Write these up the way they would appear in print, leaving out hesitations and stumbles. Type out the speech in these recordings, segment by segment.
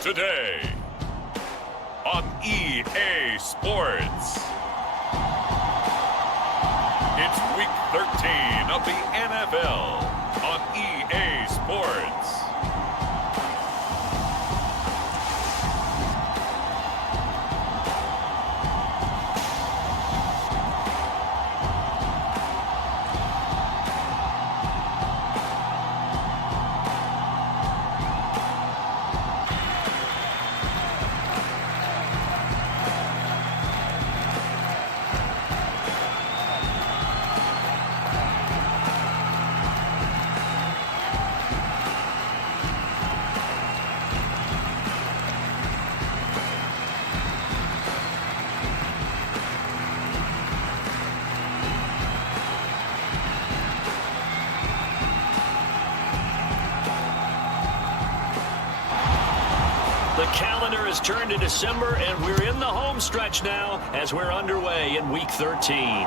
Today on EA Sports. It's week 13 of the NFL on EA Sports. The calendar has turned to December, and we're in the home stretch now as we're underway in Week 13.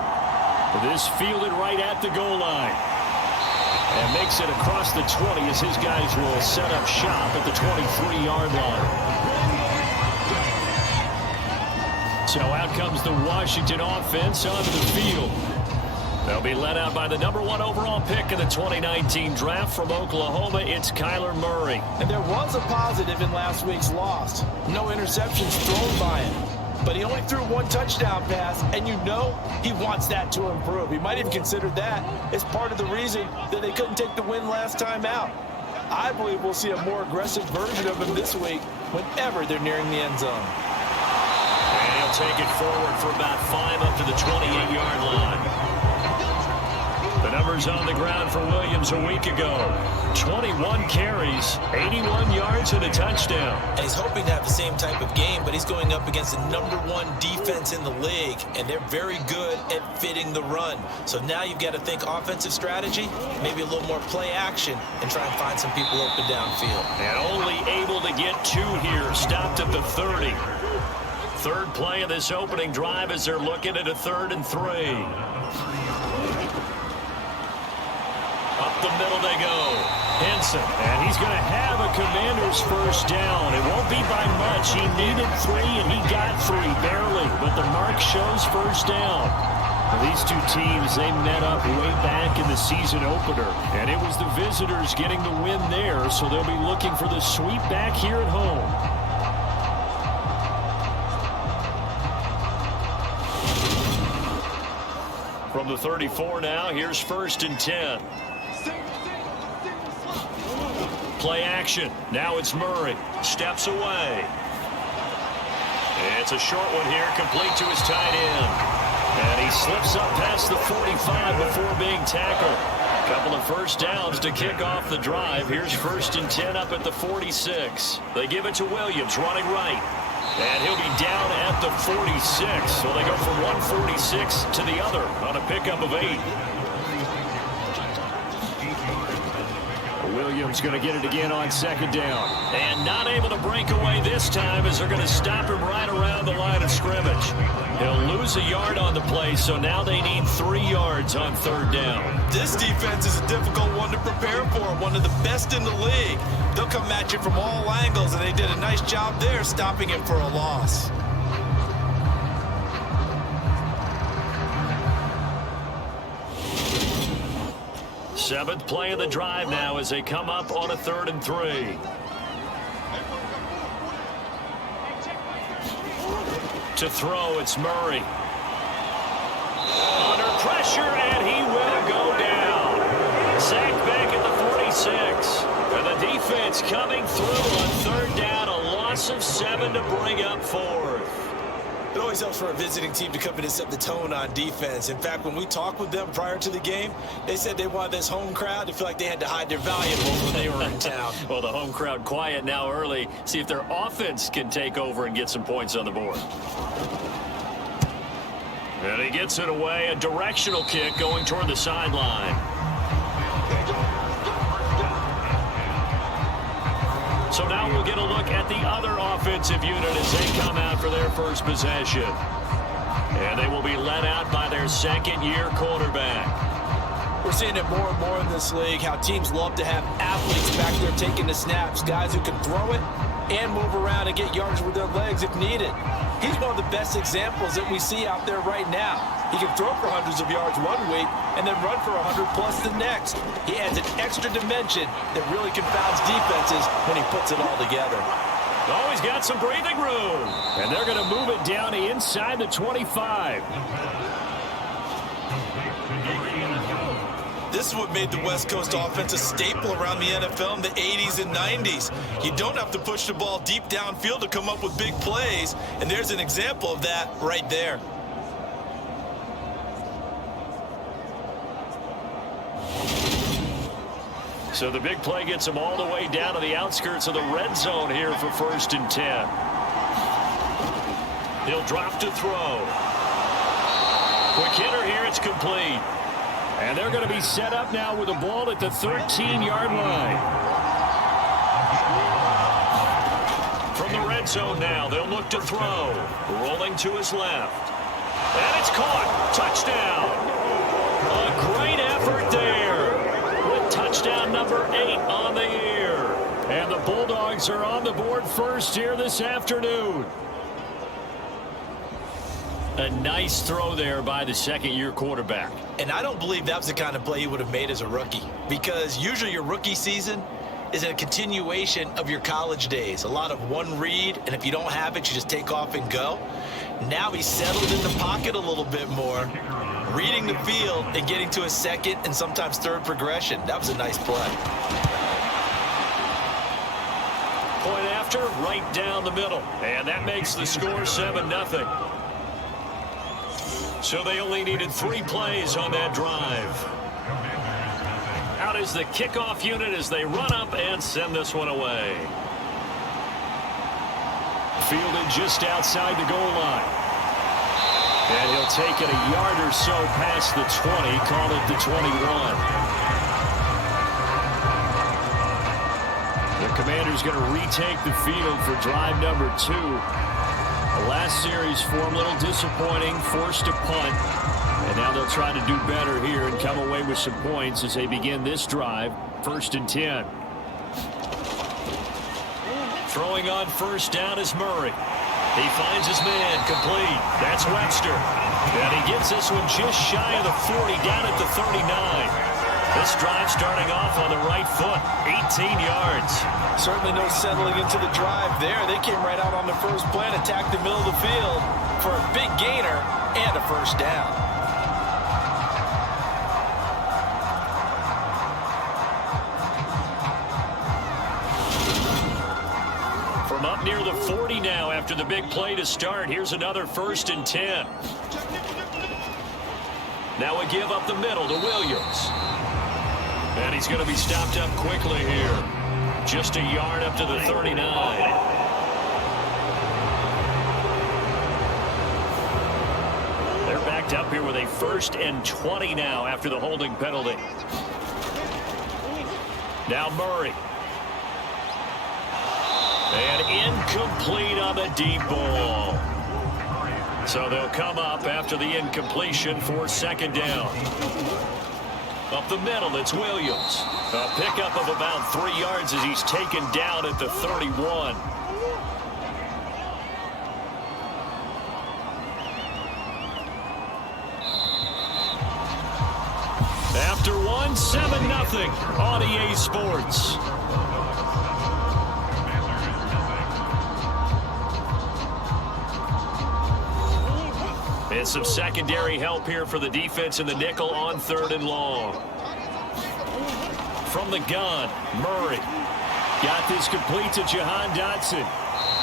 This fielded right at the goal line. And makes it across the 20 as his guys will set up shop at the 23-yard line. So out comes the Washington offense onto the field. They'll be led out by the #1 overall pick in the 2019 draft from Oklahoma. It's Kyler Murray. And there was a positive in last week's loss. No interceptions thrown by him. But he only threw one touchdown pass, and you know he wants that to improve. He might even consider that as part of the reason that they couldn't take the win last time out. I believe we'll see a more aggressive version of him this week whenever they're nearing the end zone. And he'll take it forward for about 5 up to the 28-yard line. The numbers on the ground for Williams a week ago. 21 carries, 81 yards, and a touchdown. And he's hoping to have the same type of game, but he's going up against the #1 defense in the league, and they're very good at fitting the run. So now you've got to think offensive strategy, maybe a little more play action, and try and find some people open downfield. And only able to get 2 here, stopped at the 30. Third play of this opening drive as they're looking at a 3rd and 3. Up the middle they go. Henson, and he's going to have a Commander's first down. It won't be by much. He needed 3, and he got 3, barely. But the mark shows first down. Well, these two teams, they met up way back in the season opener. And it was the visitors getting the win there, so they'll be looking for the sweep back here at home. From the 34 now, here's 1st and 10. Play action. Now it's Murray. Steps away. It's a short one here, complete to his tight end. And he slips up past the 45 before being tackled. A couple of first downs to kick off the drive. Here's 1st and 10 up at the 46. They give it to Williams, running right. And he'll be down at the 46. So they go from 146 to the other on a pickup of 8. Williams going to get it again on 2nd down. And not able to break away this time as they're going to stop him right around the line of scrimmage. He'll lose a yard on the play, so now they need 3 yards on 3rd down. This defense is a difficult one to prepare for, one of the best in the league. They'll come at you from all angles, and they did a nice job there stopping him for a loss. Seventh play of the drive now as they come up on a 3rd and 3. To throw, it's Murray. Under pressure, and he will go down. Sacked back at the 46. And the defense coming through on 3rd down, a loss of 7 to bring up 4th. It always helps for a visiting team to come in and set the tone on defense. In fact, when we talked with them prior to the game, they said they wanted this home crowd to feel like they had to hide their valuables when they were in town. Well, the home crowd quiet now early. See if their offense can take over and get some points on the board. And he gets it away, a directional kick going toward the sideline. So now we'll get a look at the other offensive unit as they come out for their first possession. And they will be led out by their 2nd-year quarterback. We're seeing it more and more in this league, how teams love to have athletes back there taking the snaps, guys who can throw it and move around and get yards with their legs if needed. He's one of the best examples that we see out there right now. He can throw for hundreds of yards one week and then run for 100+ the next. He adds an extra dimension that really confounds defenses when he puts it all together. Oh, he's got some breathing room. And they're going to move it down to inside the 25. This is what made the West Coast offense a staple around the NFL in the 80s and 90s. You don't have to push the ball deep downfield to come up with big plays, and there's an example of that right there. So the big play gets him all the way down to the outskirts of the red zone here for 1st and 10. He'll drop to throw. Quick hitter here, it's complete. And they're going to be set up now with the ball at the 13-yard line. From the red zone now, they'll look to throw. Rolling to his left. And it's caught. Touchdown. A great effort there. With touchdown number 8 on the year. And the Bulldogs are on the board first here this afternoon. A nice throw there by the second-year quarterback. And I don't believe that was the kind of play he would have made as a rookie, because usually your rookie season is a continuation of your college days. A lot of one read, and if you don't have it, you just take off and go. Now he's settled in the pocket a little bit more, reading the field and getting to a second and sometimes third progression. That was a nice play. Point after, right down the middle. And that makes the score 7-0. So they only needed 3 plays on that drive. Out is the kickoff unit as they run up and send this one away. Fielded just outside the goal line. And he'll take it a yard or so past the 20, call it the 21. The Commanders going to retake the field for drive number 2. The last series for him, a little disappointing, forced a punt. And now they'll try to do better here and come away with some points as they begin this drive, 1st and 10. Throwing on 1st down is Murray. He finds his man, complete. That's Webster. And he gets this one just shy of the 40, down at the 39. This drive starting off on the right foot, 18 yards. Certainly no settling into the drive there. They came right out on the first play and attacked the middle of the field for a big gainer and a 1st down. From up near the 40 now after the big play to start, here's another 1st and 10. Now a give up the middle to Williams. And he's going to be stopped up quickly here. Just a yard up to the 39. They're backed up here with a 1st and 20 now after the holding penalty. Now Murray. And incomplete on the deep ball. So they'll come up after the incompletion for 2nd down. Up the middle, it's Williams. A pickup of about 3 yards as he's taken down at the 31. After one, 7-0 on EA Sports. And some secondary help here for the defense in the nickel on 3rd and long. From the gun, Murray. Got this complete to Jahan Dotson.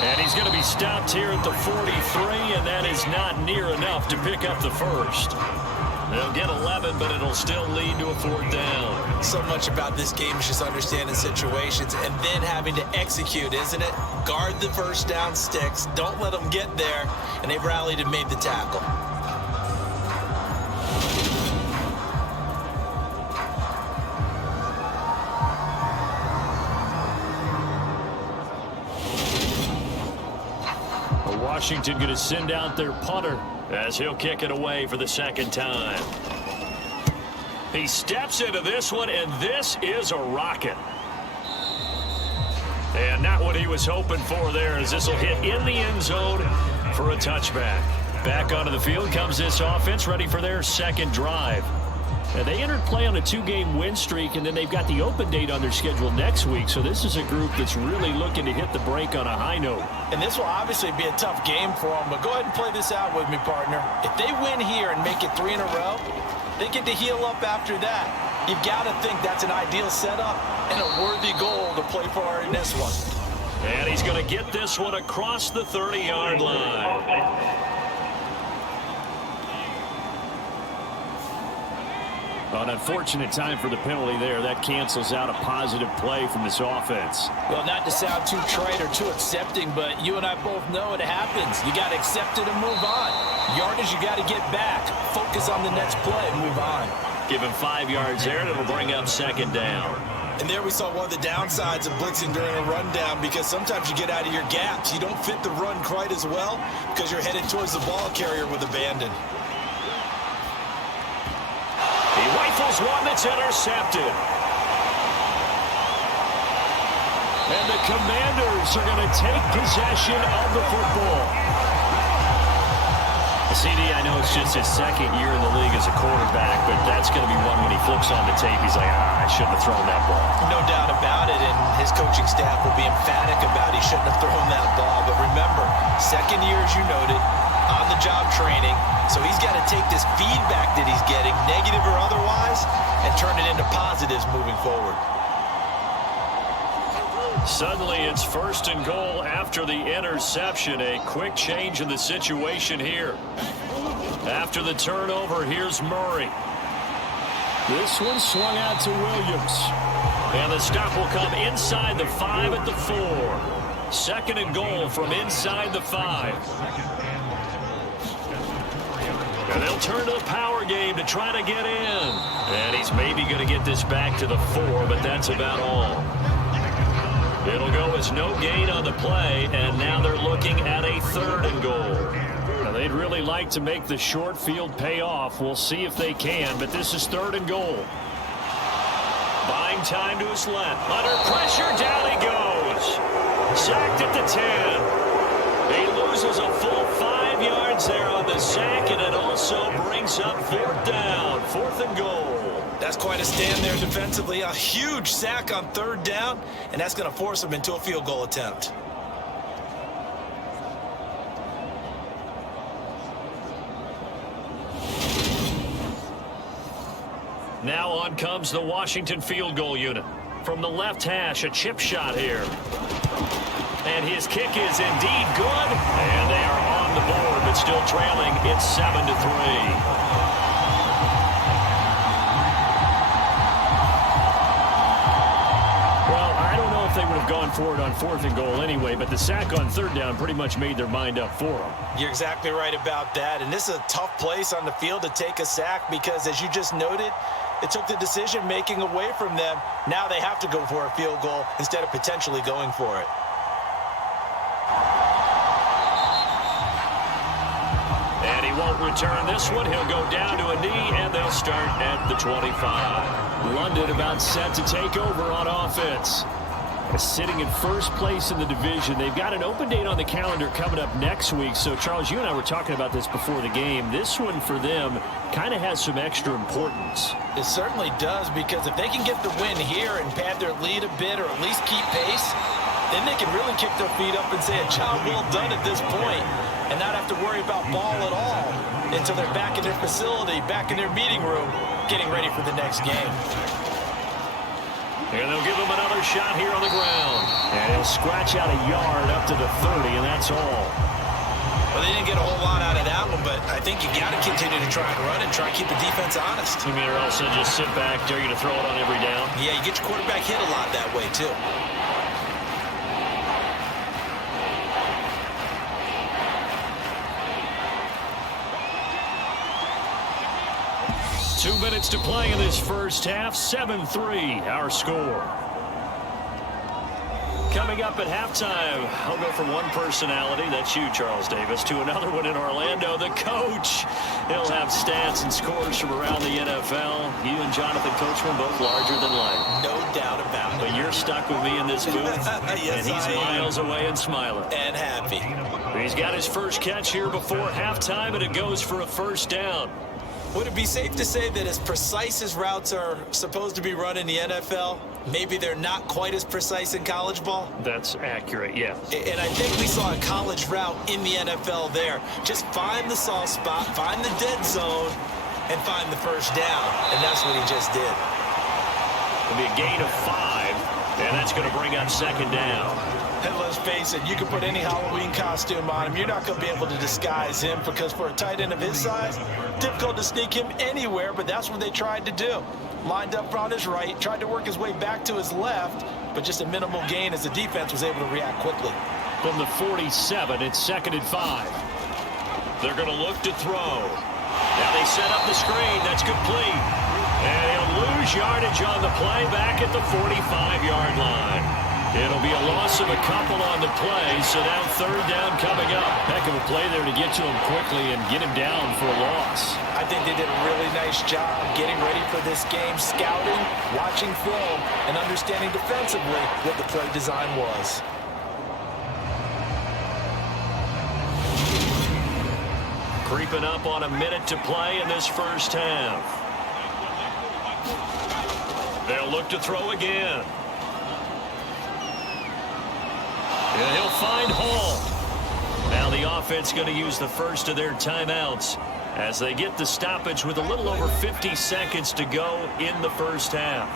And he's going to be stopped here at the 43, and that is not near enough to pick up the 1st. They'll get 11, but it'll still lead to a 4th down. So much about this game is just understanding situations and then having to execute, isn't it? Guard the 1st down sticks. Don't let them get there. And they rallied and made the tackle. Washington going to send out their punter as he'll kick it away for the 2nd time. He steps into this one, and this is a rocket. And not what he was hoping for there, as this will hit in the end zone for a touchback. Back onto the field comes this offense, ready for their second drive. Now, they entered play on a 2-game win streak, and then they've got the open date on their schedule next week. So this is a group that's really looking to hit the break on a high note. And this will obviously be a tough game for them, but go ahead and play this out with me, partner. If they win here and make it 3 in a row, they get to heal up after that. You've got to think that's an ideal setup and a worthy goal to play for in this one. And he's going to get this one across the 30-yard line. An unfortunate time for the penalty there. That cancels out a positive play from this offense. Well, not to sound too trite or too accepting, but you and I both know it happens. You got to accept it and move on. Yardage, you got to get back. Focus on the next play and move on. Give him 5 yards there, and it'll bring up second down. And there we saw one of the downsides of blitzing during a rundown, because sometimes you get out of your gaps. You don't fit the run quite as well because you're headed towards the ball carrier with abandon. He rifles one that's intercepted. And the Commanders are going to take possession of the football. CD, I know it's just his second year in the league as a quarterback, but that's going to be one when he flips on the tape. He's like, I shouldn't have thrown that ball. No doubt about it, and his coaching staff will be emphatic about he shouldn't have thrown that ball. But remember, second year, as you noted, on-the-job training. So he's got to take this feedback that he's getting, negative or otherwise, and turn it into positives moving forward. Suddenly it's 1st and goal after the interception. A quick change in the situation here. After the turnover, here's Murray. This one swung out to Williams. And the stop will come inside the 5 at the 4. 2nd and goal from inside the 5. And they'll turn to the power game to try to get in. And he's maybe going to get this back to the 4, but that's about all. It'll go as no gain on the play, and now they're looking at a 3rd and goal. Now, they'd really like to make the short field pay off. We'll see if they can, but this is 3rd and goal. Buying time to his left. Under pressure, down he goes. Sacked at the 10. He loses a full 5 yards there on the sack, and it also brings up 4th down. 4th and goal. That's quite a stand there defensively. A huge sack on 3rd down, and that's going to force him into a field goal attempt. Now on comes the Washington field goal unit. From the left hash, a chip shot here. And his kick is indeed good. And they are on the board, but still trailing. It's 7-3. They would have gone for it on 4th and goal anyway, but the sack on 3rd down pretty much made their mind up for them. You're exactly right about that, and this is a tough place on the field to take a sack because, as you just noted, it took the decision-making away from them. Now they have to go for a field goal instead of potentially going for it. And he won't return this one. He'll go down to a knee, and they'll start at the 25. London about set to take over on offense. Sitting in 1st place in the division. They've got an open date on the calendar coming up next week. So, Charles, you and I were talking about this before the game. This one for them kind of has some extra importance. It certainly does, because if they can get the win here and pad their lead a bit, or at least keep pace, then they can really kick their feet up and say a job well done at this point and not have to worry about ball at all until they're back in their facility, back in their meeting room, getting ready for the next game. And they'll give him another shot here on the ground. And he'll scratch out a yard up to the 30, and that's all. Well, they didn't get a whole lot out of that one, but I think you got to continue to try and run and try and keep the defense honest. You mean or else they'll just sit back, dare you to throw it on every down? Yeah, you get your quarterback hit a lot that way, too. Two minutes to play in this first half. 7-3, our score. Coming up at halftime, I'll go from one personality, that's you, Charles Davis, to another one in Orlando, the coach. He'll have stats and scores from around the NFL. You and Jonathan Coachman both larger than life. No doubt about it. But you're stuck with me in this booth, yes, and he's miles away and smiling. And happy. He's got his first catch here before halftime, and it goes for a first down. Would it be safe to say that as precise as routes are supposed to be run in the NFL, maybe they're not quite as precise in college ball? That's accurate, yes. And I think we saw a college route in the NFL there. Just find the soft spot, find the dead zone, and find the first down. And that's what he just did. It'll be a gain of 5, and that's going to bring up second down. And let's face it, you can put any Halloween costume on him. You're not going to be able to disguise him because for a tight end of his size, difficult to sneak him anywhere, but that's what they tried to do. Lined up on his right, tried to work his way back to his left, but just a minimal gain as the defense was able to react quickly. From the 47, it's 2nd and 5. They're going to look to throw. Now they set up the screen. That's complete. And he'll lose yardage on the play back at the 45-yard line. It'll be a loss of a couple on the play, so now third down coming up. Heck of a play there to get to him quickly and get him down for a loss. I think they did a really nice job getting ready for this game, scouting, watching film, and understanding defensively what the play design was. Creeping up on a minute to play in this first half. They'll look to throw again. And he'll find Hall. Now the offense going to use the first of their timeouts as they get the stoppage with a little over 50 seconds to go in the first half.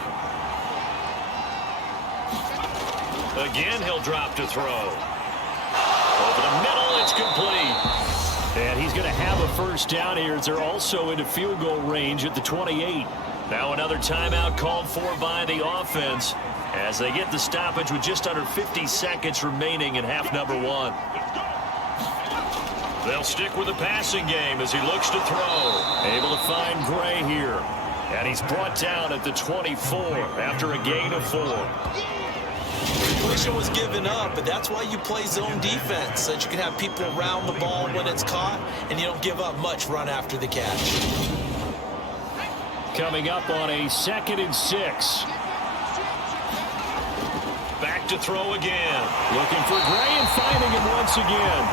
Again, he'll drop to throw. Over the middle, it's complete. And he's going to have a first down here as they're also into field goal range at the 28. Now another timeout called for by the offense as they get the stoppage with just under 50 seconds remaining in half number 1. They'll stick with the passing game as he looks to throw. Able to find Gray here. And he's brought down at the 24 after a gain of 4. Situation was given up, but that's why you play zone defense, so that you can have people around the ball when it's caught, and you don't give up much run after the catch. Coming up on a 2nd and 6. Back to throw again. Looking for Gray and finding him once again.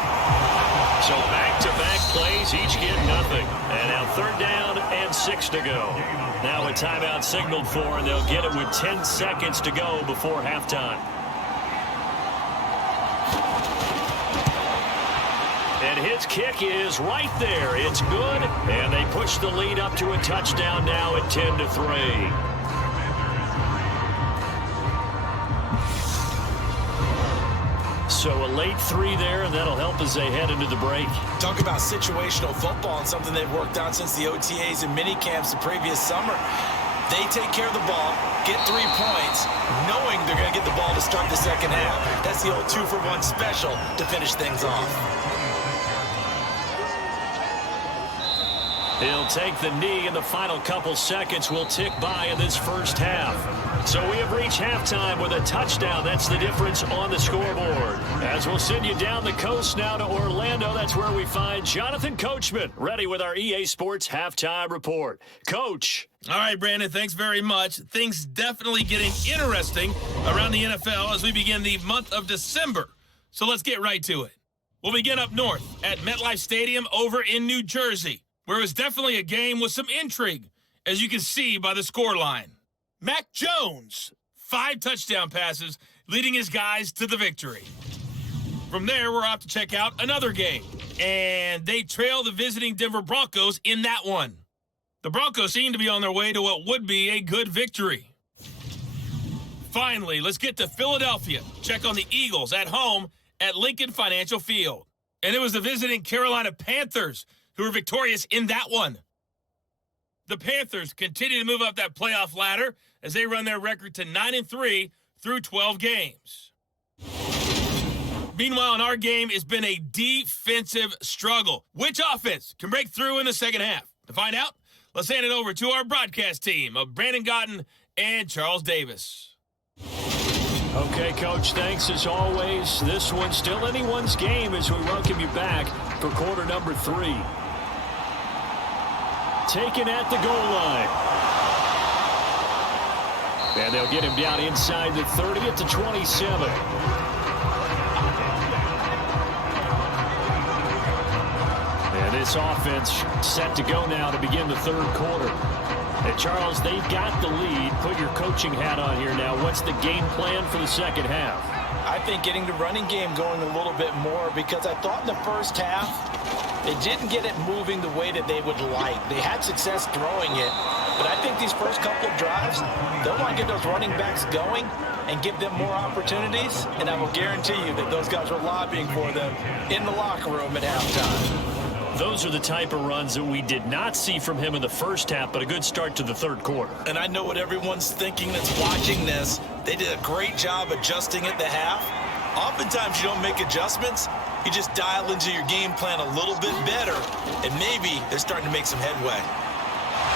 So back-to-back plays, each get nothing. And now third down and 6 to go. Now a timeout signaled for, and they'll get it with 10 seconds to go before halftime. And his kick is right there. It's good, and they push the lead up to a touchdown now at 10-3. So a late 3 there, and that'll help as they head into the break. Talk about situational football and something they've worked on since the OTAs and mini camps the previous summer. They take care of the ball, get 3 points, knowing they're going to get the ball to start the second half. That's the old 2-for-1 special to finish things off. He'll take the knee, and the final couple seconds will tick by in this first half. So we have reached halftime with a touchdown. That's the difference on the scoreboard. As we'll send you down the coast now to Orlando, that's where we find Jonathan Coachman, ready with our EA Sports Halftime Report. Coach. All right, Brandon, thanks very much. Things definitely getting interesting around the NFL as we begin the month of December. So let's get right to it. We'll begin up north at MetLife Stadium over in New Jersey, where it was definitely a game with some intrigue, as you can see by the scoreline. Mac Jones, 5 touchdown passes, leading his guys to the victory. From there, we're off to check out another game, and they trail the visiting Denver Broncos in that one. The Broncos seem to be on their way to what would be a good victory. Finally, let's get to Philadelphia. Check on the Eagles at home at Lincoln Financial Field. And it was the visiting Carolina Panthers who were victorious in that one. The Panthers continue to move up that playoff ladder as they run their record to 9-3 through 12 games. Meanwhile, in our game, it's been a defensive struggle. Which offense can break through in the second half? To find out, let's hand it over to our broadcast team of Brandon Gotten and Charles Davis. Okay, Coach, thanks as always. This one's still anyone's game as we welcome you back for quarter number 3. Taken at the goal line. And they'll get him down inside the 30 at the 27. And this offense set to go now to begin the third quarter. And Charles, they've got the lead. Put your coaching hat on here now. What's the game plan for the second half? I think getting the running game going a little bit more, because I thought in the first half they didn't get it moving the way that they would like. They had success throwing it, but I think these first couple of drives, they'll want to get those running backs going and give them more opportunities, and I will guarantee you that those guys were lobbying for them in the locker room at halftime. Those are the type of runs that we did not see from him in the first half, but a good start to the third quarter. And I know what everyone's thinking that's watching this. They did a great job adjusting at the half. Oftentimes you don't make adjustments. You just dial into your game plan a little bit better, and maybe they're starting to make some headway.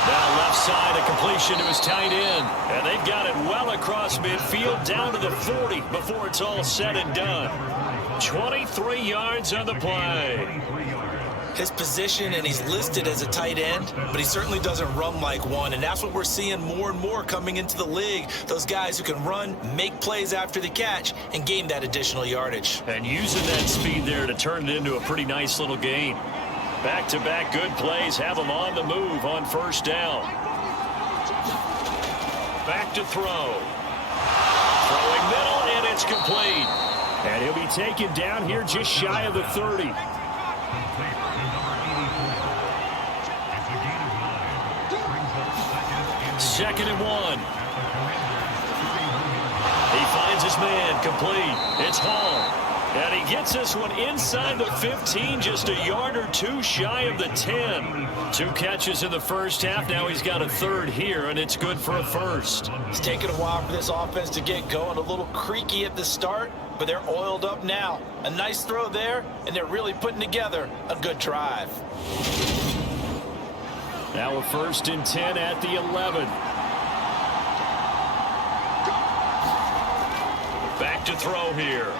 Now left side, a completion to his tight end. And they've got it well across midfield, down to the 40 before it's all said and done. 23 yards on the play. His position, and he's listed as a tight end, but he certainly doesn't run like one, and that's what we're seeing more and more coming into the league. Those guys who can run, make plays after the catch, and gain that additional yardage. And using that speed there to turn it into a pretty nice little gain. Back-to-back good plays have him on the move on first down. Back to throw. Throwing middle, and it's complete. And he'll be taken down here just shy of the 30. Second and 1. He finds his man, complete. It's Hall. And he gets this one inside the 15, just a yard or two shy of the 10. 2 catches in the first half. Now he's got a third here, and it's good for a first. It's taken a while for this offense to get going. A little creaky at the start, but they're oiled up now. A nice throw there, and they're really putting together a good drive. Now a first and 10 at the 11. Back to throw here.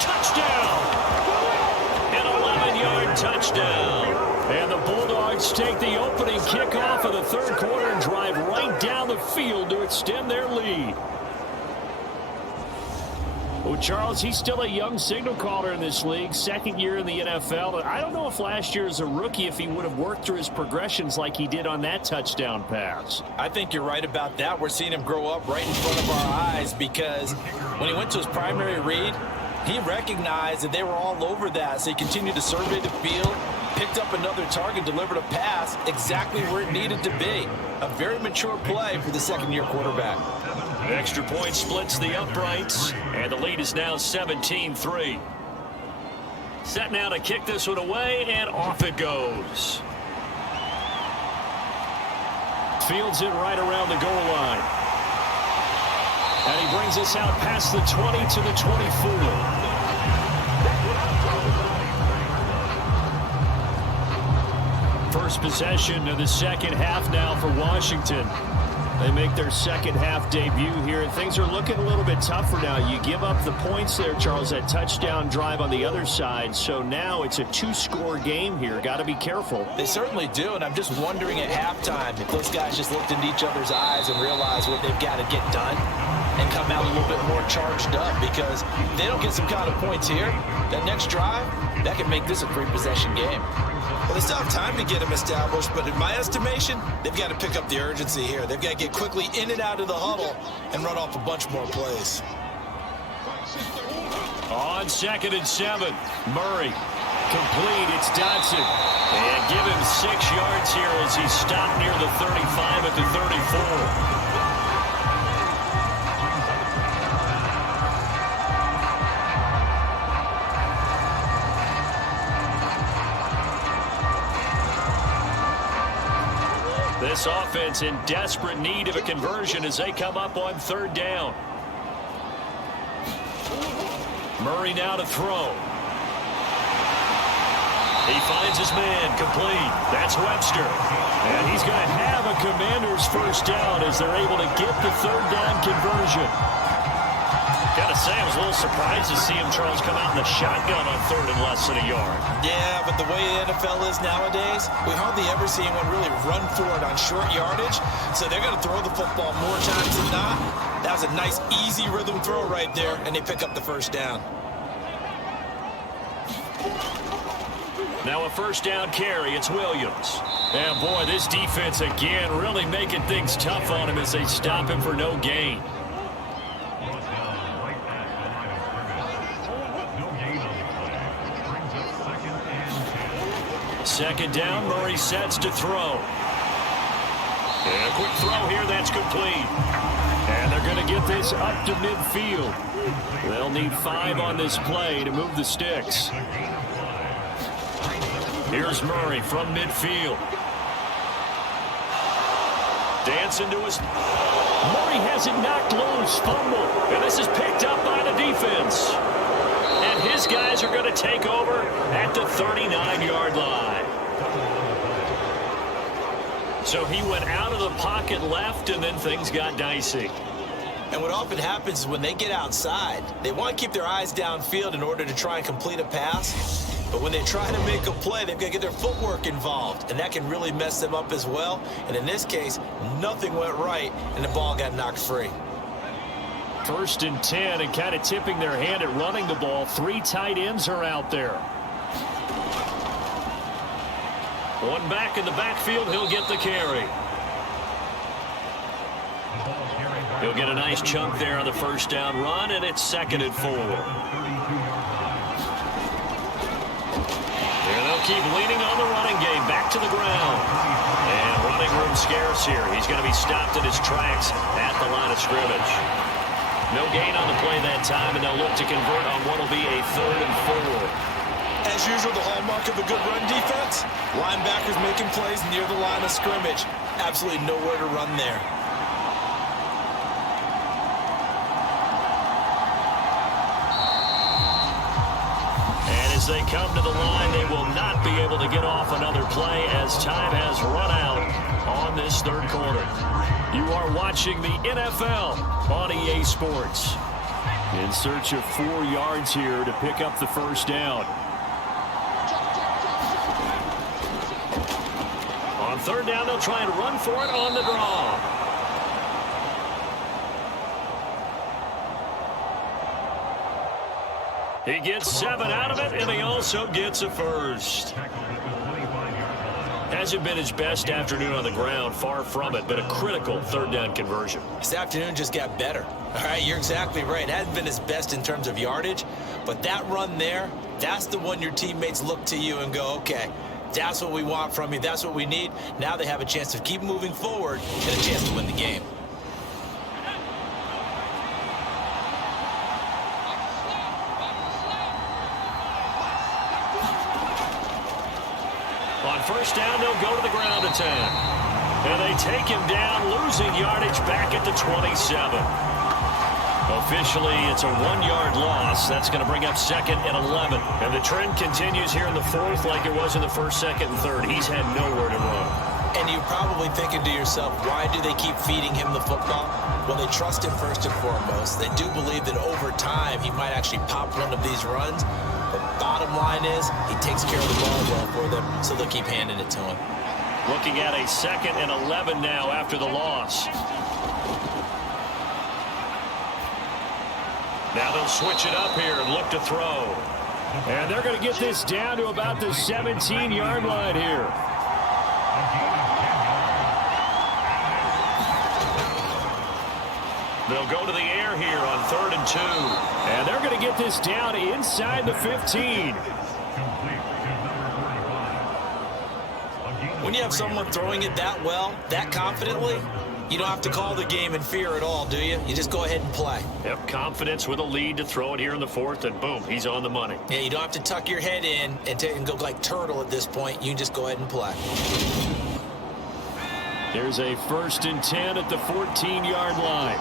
Touchdown! An 11-yard touchdown. And the Bulldogs take the opening kickoff of the third quarter and drive right down the field to extend their lead. Well, Charles, he's still a young signal caller in this league, second year in the NFL. I don't know if last year as a rookie, if he would have worked through his progressions like he did on that touchdown pass. I think you're right about that. We're seeing him grow up right in front of our eyes, because when he went to his primary read, he recognized that they were all over that, so he continued to survey the field, picked up another target, delivered a pass exactly where it needed to be. A very mature play for the second-year quarterback. Extra point splits the uprights, and the lead is now 17-3. Set now to kick this one away, and off it goes. Fields it right around the goal line. And he brings us out past the 20 to the 24. First possession of the second half now for Washington. They make their second half debut here, and things are looking a little bit tougher now. You give up the points there, Charles, that touchdown drive on the other side. So now it's a 2-score game here. Got to be careful. They certainly do, and I'm just wondering at halftime if those guys just looked into each other's eyes and realized what they've got to get done and come out a little bit more charged up, because if they don't get some kind of points here, that next drive, that can make this a 3-possession game. Well, they still have time to get him established, but in my estimation, they've got to pick up the urgency here. They've got to get quickly in and out of the huddle and run off a bunch more plays. On 2nd and 7, Murray. Complete, it's Dotson. And give him 6 yards here as he's stopped near the 35 at the 34. This offense in desperate need of a conversion as they come up on 3rd down. Murray now to throw. He finds his man, complete. That's Webster. And he's going to have a Commanders first down as they're able to get the third down conversion. Got to say, I was a little surprised to see him, Charles, come out in the shotgun on third and less than a yard. Yeah, but the way the NFL is nowadays, we hardly ever see anyone really run for it on short yardage. So they're going to throw the football more times than not. That was a nice, easy rhythm throw right there, and they pick up the first down. Now a first down carry. It's Williams. And, boy, this defense again really making things tough on him as they stop him for no gain. Second down, Murray sets to throw. And a quick throw here, that's complete. And they're going to get this up to midfield. They'll need 5 on this play to move the sticks. Here's Murray from midfield. Dancing to his... Murray has it knocked loose, fumble. And this is picked up by the defense. And his guys are going to take over at the 39-yard line. So he went out of the pocket left, and then things got dicey. And what often happens is when they get outside, they want to keep their eyes downfield in order to try and complete a pass. But when they try to make a play, they've got to get their footwork involved, and that can really mess them up as well. And in this case, nothing went right, and the ball got knocked free. 1st and 10, and kind of tipping their hand at running the ball. 3 tight ends are out there. One back in the backfield, he'll get the carry. He'll get a nice chunk there on the first down run, and it's 2nd and 4. There they'll keep leaning on the running game, back to the ground. And running room scarce here. He's going to be stopped in his tracks at the line of scrimmage. No gain on the play that time, and they'll look to convert on what will be a 3rd and 4. As usual, the hallmark of a good run defense, linebackers making plays near the line of scrimmage. Absolutely nowhere to run there. And as they come to the line, they will not be able to get off another play as time has run out on this 3rd quarter. You are watching the NFL on EA Sports. In search of 4 yards here to pick up the first down. On 3rd down, they'll try and run for it on the draw. He gets 7 out of it, and he also gets a first. Hasn't been his best afternoon on the ground, far from it, but a critical 3rd down conversion. This afternoon just got better. All right, you're exactly right. It hasn't been his best in terms of yardage, but that run there, that's the one your teammates look to you and go, okay, that's what we want from you. That's what we need. Now they have a chance to keep moving forward and a chance to win the game. On 1st down, they'll go to the ground attack. And they take him down, losing yardage back at the 27. Officially, it's a 1-yard loss. That's going to bring up 2nd and 11. And the trend continues here in the 4th like it was in the 1st, 2nd, and 3rd. He's had nowhere to run. And you're probably thinking to yourself, why do they keep feeding him the football? Well, they trust him first and foremost. They do believe that over time he might actually pop one of these runs. But bottom line is, he takes care of the ball well for them, so they'll keep handing it to him. Looking at a 2nd and 11 now after the loss. Now they'll switch it up here and look to throw. And they're going to get this down to about the 17-yard line here. They'll go to the air here on 3rd and 2. And they're going to get this down inside the 15. When you have someone throwing it that well, that confidently, you don't have to call the game in fear at all, do you? You just go ahead and play. Have confidence with a lead to throw it here in the 4th, and boom, he's on the money. Yeah, you don't have to tuck your head in and go like turtle at this point. You can just go ahead and play. Here's a 1st and 10 at the 14-yard line.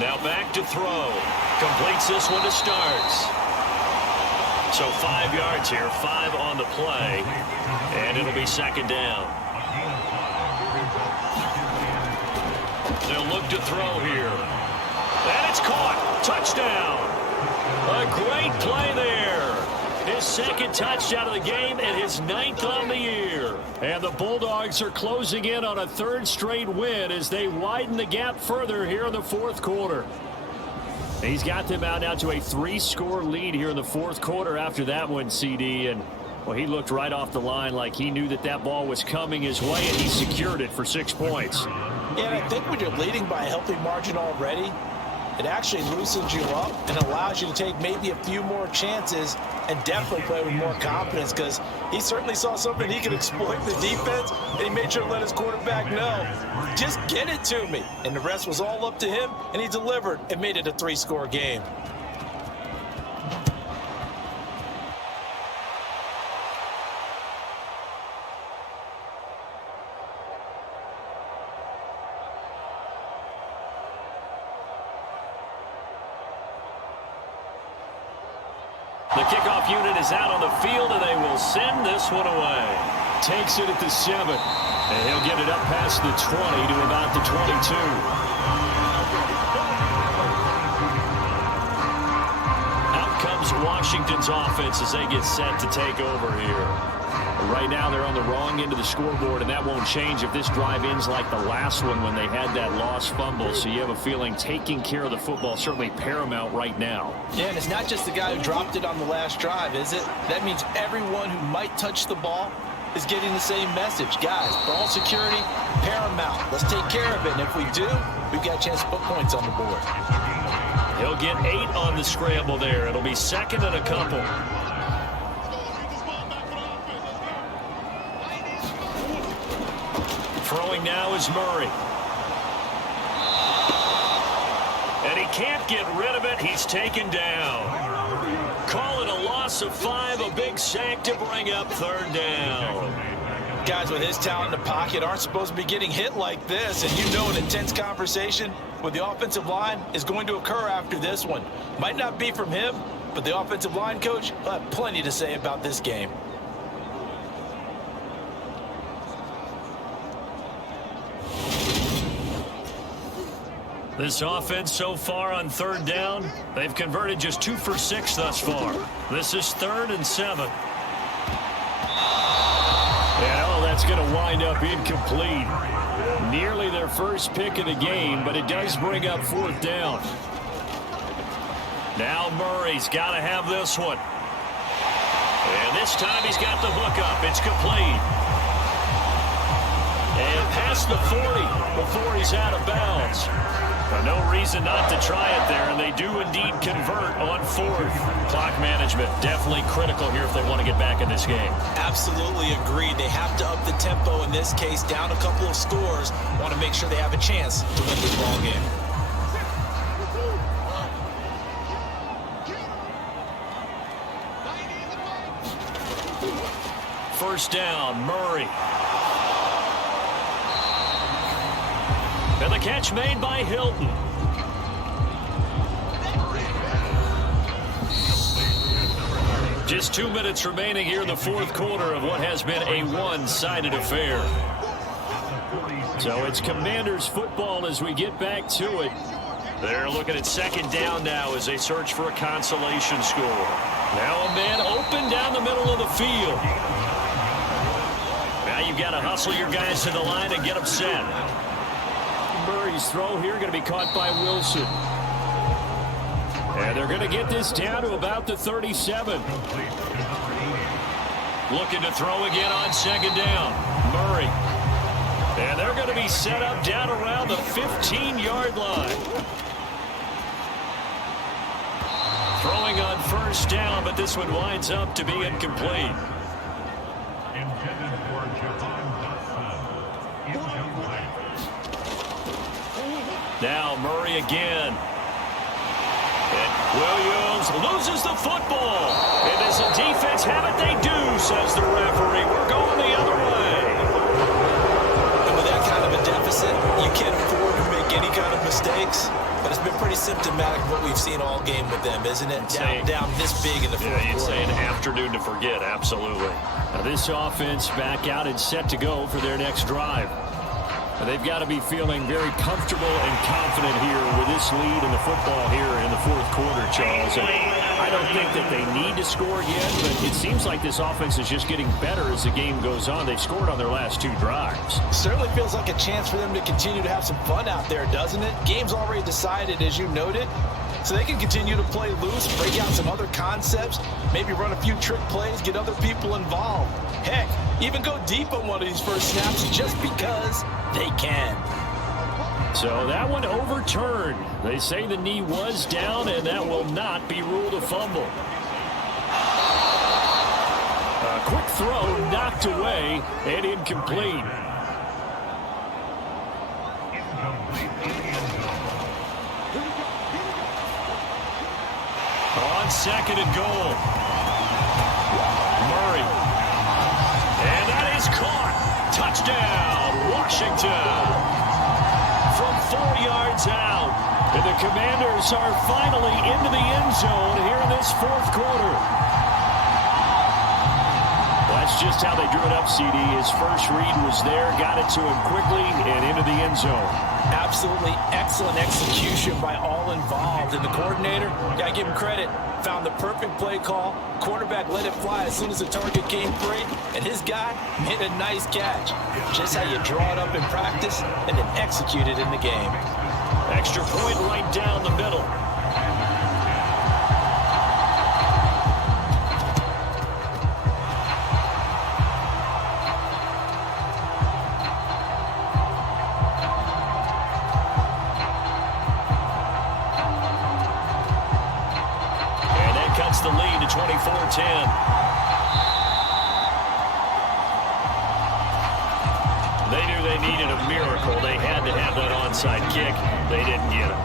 Now back to throw. Completes this one to Starks. So 5 yards here, 5 on the play, and it'll be second down. They'll look to throw here. And it's caught. Touchdown. A great play there. His second touchdown of the game and his 9th on the year. And the Bulldogs are closing in on a 3rd straight win as they widen the gap further here in the 4th quarter. He's got them out now to a 3-score lead here in the 4th quarter after that one, CD. And, well, he looked right off the line like he knew that that ball was coming his way, and he secured it for 6 points. Yeah, and I think when you're leading by a healthy margin already, it actually loosens you up and allows you to take maybe a few more chances and definitely play with more confidence, because he certainly saw something he could exploit the defense, and he made sure to let his quarterback know, just get it to me. And the rest was all up to him, and he delivered and made it a 3-score game. The kickoff unit is out on the field, and they will send this one away. Takes it at the 7, and he'll get it up past the 20 to about the 22. Out comes Washington's offense as they get set to take over here. Right now they're on the wrong end of the scoreboard, and that won't change if this drive ends like the last one when they had that lost fumble. So you have a feeling taking care of the football certainly paramount right now. Yeah, and it's not just the guy who dropped it on the last drive, is it? That means everyone who might touch the ball is getting the same message. Guys, ball security, paramount. Let's take care of it, and if we do, we've got a chance to put points on the board. He'll get 8 on the scramble there. It'll be 2nd and a couple. Throwing now is Murray. And he can't get rid of it. He's taken down. Call it a loss of 5, a big sack to bring up 3rd down. Guys with his talent in the pocket aren't supposed to be getting hit like this, and you know an intense conversation with the offensive line is going to occur after this one. Might not be from him, but the offensive line coach will have plenty to say about this game. This offense so far on 3rd down, they've converted just 2 for 6 thus far. This is 3rd and 7. And that's going to wind up incomplete. Nearly their first pick of the game, but it does bring up 4th down. Now Murray's got to have this one. And this time he's got the hook up. It's complete. And past the 40 before he's out of bounds. But no reason not to try it there, and they do indeed convert on 4th. Clock management definitely critical here if they want to get back in this game. Absolutely agreed. They have to up the tempo in this case, down a couple of scores. Want to make sure they have a chance to win this ball game. First down, Murray. And the catch made by Hilton. Just 2 minutes remaining here in the 4th quarter of what has been a one-sided affair. So it's Commanders football as we get back to it. They're looking at 2nd down now as they search for a consolation score. Now a man open down the middle of the field. Now you've got to hustle your guys to the line and get them set. Murray's throw here going to be caught by Wilson. And they're going to get this down to about the 37. Looking to throw again on 2nd down. Murray. And they're going to be set up down around the 15-yard line. Throwing on 1st down, but this one winds up to be incomplete. Now Murray again. And Williams loses the football. And does the defense have it? They do, says the referee. We're going the other way. And with that kind of a deficit, you can't afford to make any kind of mistakes. But But it's been pretty symptomatic of what we've seen all game with them, isn't it? Down this big in the fourth quarter. You'd say an afternoon to forget, absolutely. Now this offense back out and set to go for their next drive. They've got to be feeling very comfortable and confident here with this lead in the football here in the fourth quarter, Charles. And I don't think that they need to score again, but it seems like this offense is just getting better as the game goes on. They've scored on their last 2 drives. Certainly feels like a chance for them to continue to have some fun out there, doesn't it? Game's already decided, as you noted. So they can continue to play loose, break out some other concepts, maybe run a few trick plays, get other people involved. Heck, even go deep on one of these first snaps just because they can. So that one overturned. They say the knee was down, and that will not be ruled a fumble. A quick throw knocked away and incomplete. On second and goal. Murray. And that is caught. Touchdown, Washington. From 4 yards out. And the Commanders are finally into the end zone here in this fourth quarter. That's just how they drew it up, CD. His first read was there, got it to him quickly, and into the end zone. Absolutely excellent execution by all involved. And the coordinator, got to give him credit, found the perfect play call. Quarterback let it fly as soon as the target came free, and his guy made a nice catch. Just how you draw it up in practice and then execute it in the game. Extra point right down the middle. The lead to 24-10. They knew they needed a miracle. They had to have that onside kick. They didn't get it.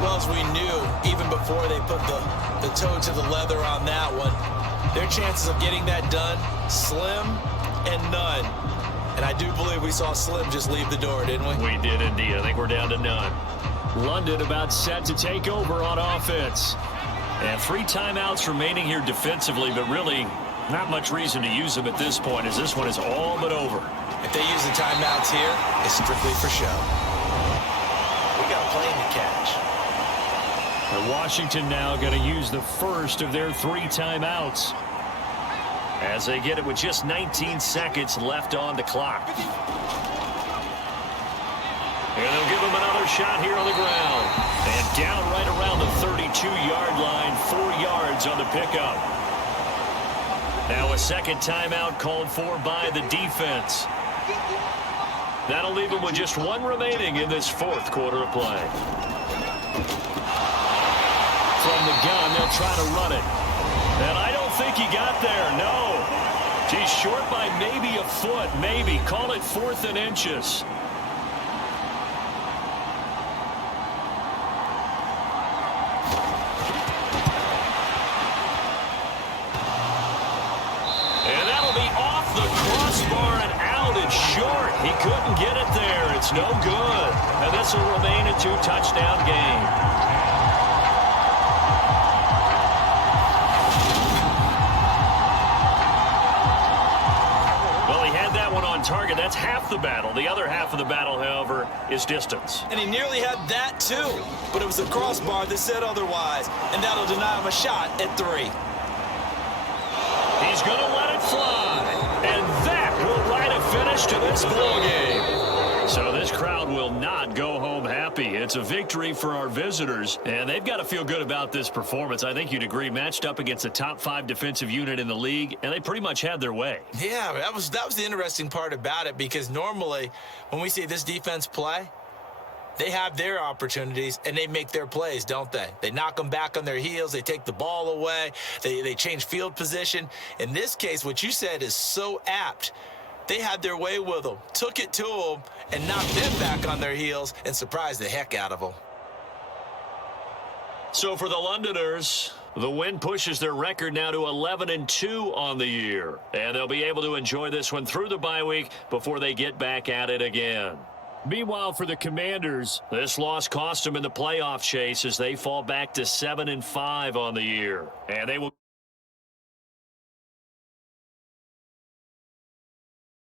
Well, as we knew, even before they put the toe to the leather on that one, their chances of getting that done, slim and none. And I do believe we saw Slim just leave the door, didn't we? We did indeed. I think we're down to none. London about set to take over on offense. And 3 timeouts remaining here defensively, but really not much reason to use them at this point, as this one is all but over. If they use the timeouts here, it's strictly for show. We got a plane to catch. And Washington now going to use the first of their 3 timeouts as they get it with just 19 seconds left on the clock. And they'll give him another shot here on the ground. And down right around the 32-yard line, 4 yards on the pickup. Now a second timeout called for by the defense. That'll leave them with just 1 remaining in this fourth quarter of play. From the gun, they'll try to run it. And I don't think he got there, no. He's short by maybe a foot, maybe. Call it 4th and inches. Short. He couldn't get it there. It's no good. And this will remain a 2-touchdown game. Well, he had that one on target. That's half the battle. The other half of the battle, however, is distance. And he nearly had that, too. But it was the crossbar that said otherwise. And that'll deny him a shot at 3. He's going to let it fly. And that will write a finish to this ball game. So this crowd will not go home happy. It's a victory for our visitors, and they've got to feel good about this performance. I think you'd agree, matched up against the top 5 defensive unit in the league, and they pretty much had their way. Yeah, that was the interesting part about it, because normally when we see this defense play, they have their opportunities, and they make their plays, don't they? They knock them back on their heels. They take the ball away. They change field position. In this case, what you said is so apt. They had their way with them, took it to them, and knocked them back on their heels and surprised the heck out of them. So for the Londoners, the win pushes their record now to 11-2 on the year. And they'll be able to enjoy this one through the bye week before they get back at it again. Meanwhile, for the Commanders, this loss cost them in the playoff chase as they fall back to 7-5 on the year. And they will